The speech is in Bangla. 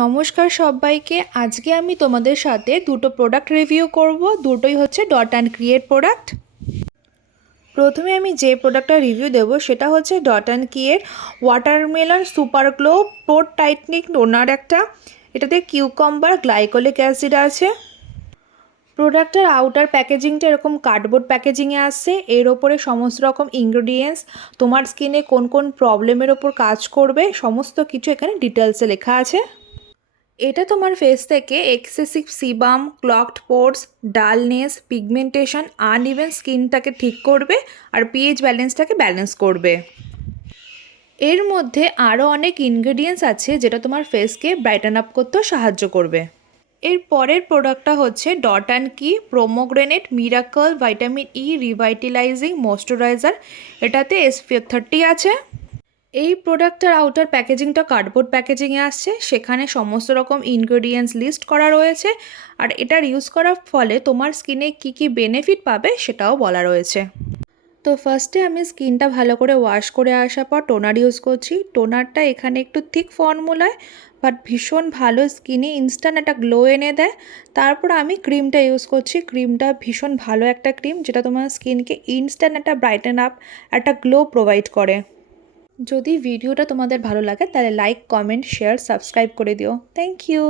নমস্কার সবাইকে। আজকে আমি তোমাদের সাথে দুটো প্রোডাক্ট রিভিউ করব। দুটোই হচ্ছে ডট অ্যান্ড ক্রিয়েট প্রোডাক্ট। প্রথমে আমি যে প্রোডাক্টটা রিভিউ দেব সেটা হচ্ছে dot and create watermelon super glow poor tightening toner একটা। এটাতে কিউকাম্বার গ্লাইকোলিক অ্যাসিড আছে। প্রোডাক্টের আউটার প্যাকেজিংটা এরকম কার্ডবোর্ড প্যাকেজিংয়ে আসছে। এর ওপরে সমস্ত রকম ইনগ্রেডিয়েন্টস, তোমার স্কিনে কোন কোন প্রবলেমের ওপর কাজ করবে সমস্ত কিছু এখানে ডিটেলসে লেখা আছে। এটা তোমার ফেস থেকে excessive sebum, clogged পোরস, dullness, pigmentation, uneven স্কিনটাকে ঠিক করবে আর পিএইচ ব্যালেন্সটাকে ব্যালেন্স করবে। এর মধ্যে আরও অনেক ইনগ্রেডিয়েন্টস আছে যেটা তোমার ফেসকে ব্রাইটেন আপ করতেও সাহায্য করবে। এর পরের প্রোডাক্টটা হচ্ছে ডট অ্যান্ড কি প্রোমোগ্রেনেট মিরাকল ভাইটামিন ই রিভাইটালাইজিং ময়শ্চারাইজার। এটাতে SPF 30 আছে। এই প্রোডাক্টটার আউটার প্যাকেজিংটা কার্ডবোর্ড প্যাকেজিংয়ে আসছে। সেখানে সমস্ত রকম ইনগ্রেডিয়েন্টস লিস্ট করা রয়েছে আর এটার ইউজ করার ফলে তোমার স্কিনে কী কী বেনিফিট পাবে সেটাও বলা রয়েছে। তো ফার্স্টে আমি স্কিনটা ভালো করে ওয়াশ করে আসার পর টোনার ইউজ করছি। টোনারটা এখানে একটু থিক ফর্মুলায় বাট ভীষণ ভালো, স্কিনে ইনস্ট্যান্ট একটা গ্লো এনে দেয়। তারপর আমি ক্রিমটা ইউজ করছি। ক্রিমটা ভীষণ ভালো একটা ক্রিম যেটা তোমার স্কিনকে ইনস্ট্যান্ট একটা ব্রাইটেন আপ, একটা গ্লো প্রোভাইড করে। যদি ভিডিওটা তোমাদের ভালো লাগে তাহলে লাইক, কমেন্ট, শেয়ার, সাবস্ক্রাইব করে দিও। Thank you.